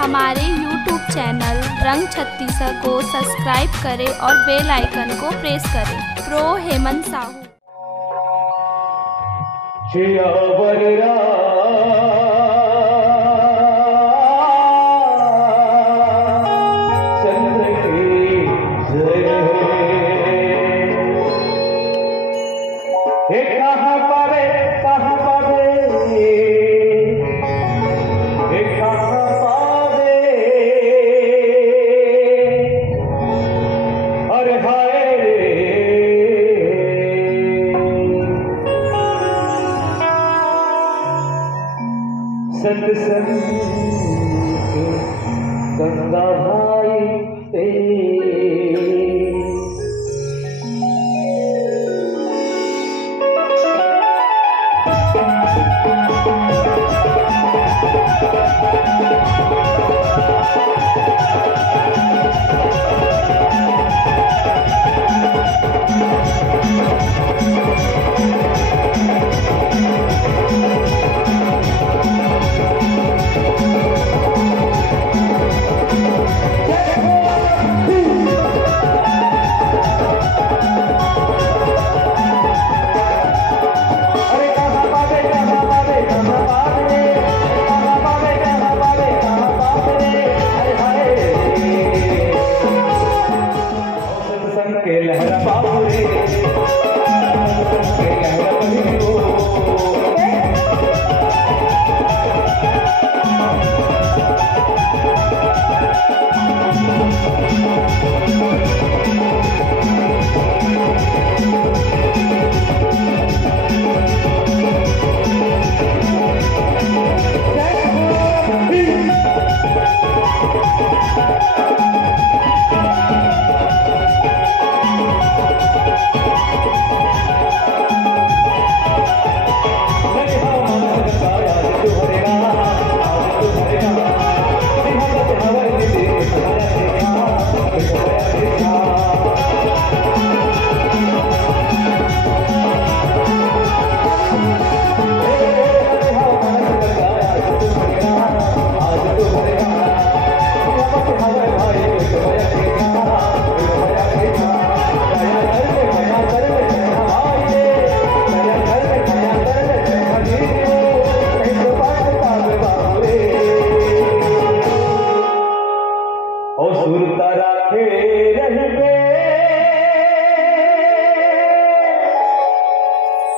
हमारे YouTube channel रंग छत्तीसा को सब्सक्राइब करें और बेल आइकन को प्रेस करें। प्रो हेमंत साहू। सत्संग के गंगा भाई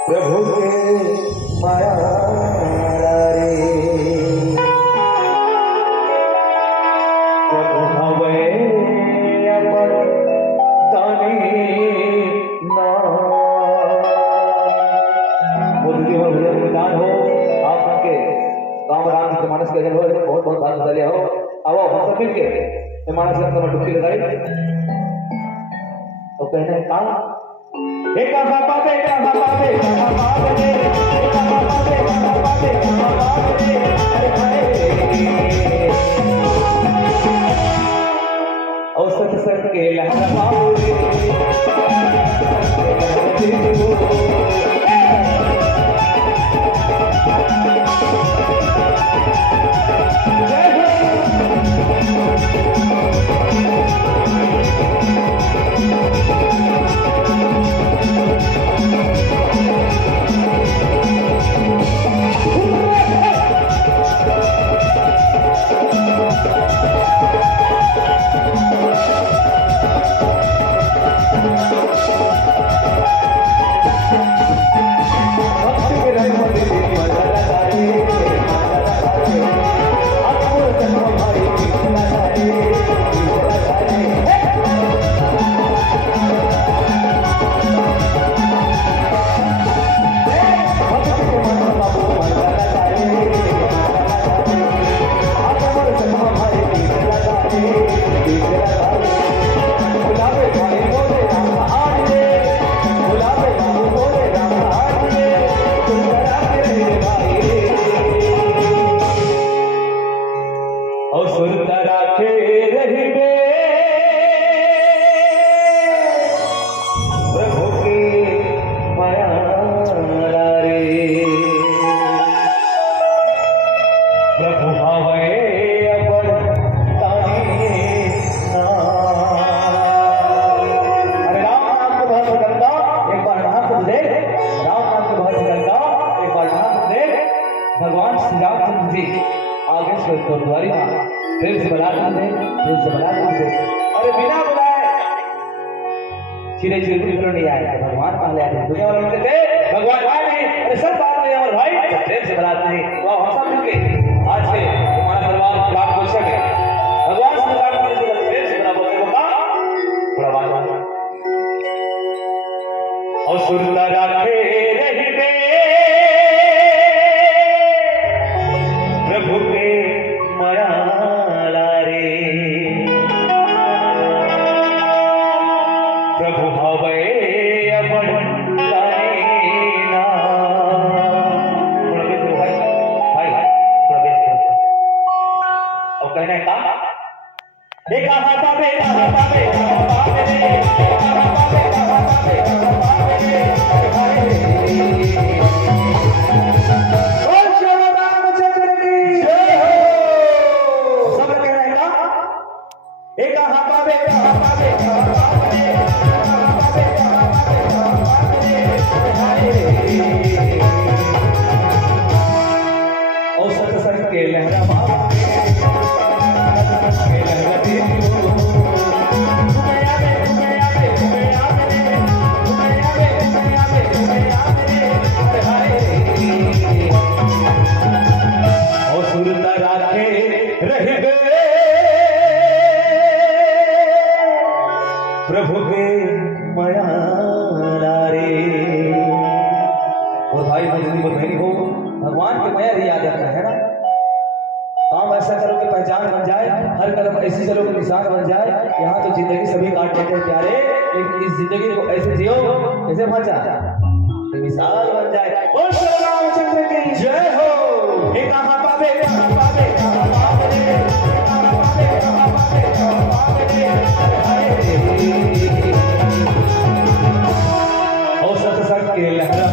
प्रभु के माया रे प्रभु हवे अमर तानी ना बुद्धि हो दान हो आप के काम राम के मानस के हो बहुत बहुत भाग्यशाली हो। आओ हम सब मिलके मानस के अंदर डुबकी लगाई तो कहना है काम एक बाबे और सत्संग के लहरा प्रभु हवे अपर बागेश्वर गुरुद्वारी में प्रेम से बुलाते थे, प्रेम से बुलाते थे। अरे बिना बुलाए चिड़े चिड़े नहीं आए, भगवान पहले आए। दुनिया वाले बोलते थे भगवान आए नहीं, अरे सब बात नहीं और भाई प्रेम से बुलाते हैं। तो हम सब मिलके आज से तुम्हारा दरबार लाख हो सके भगवान से बुलाते हैं, प्रेम से बुला बोलते हो का थोड़ा बात और सुरता राखे रहिबे प्रभु के मयाला रे, प्रभु हवे अमर लाइना। थोड़ा बेच लो भाई, भाई थोड़ा बेच लो। और कहना है का देखा बाबे बाबे बाबे रे, बाबे बाबे प्रभु के मयाला रे। और भाई बहनी हो, भगवान की माया ही याद रखना है ना। काम ऐसा करो कि पहचान बन जाए, हर कदम ऐसी चलो कि निशान बन जाए। यहाँ तो जिंदगी सभी काट लेते हैं प्यारे, लेकिन इस जिंदगी को ऐसे जियो ऐसे मचा मिसाल बन जाए। बोल श्री रामचंद्र की जय हो। हे कहाँ पावे कहाँ पावे कहाँ पावे रे, कहाँ पावे कहाँ पावे कहाँ पावे रे, हाय रे। और सत्संग के लहरा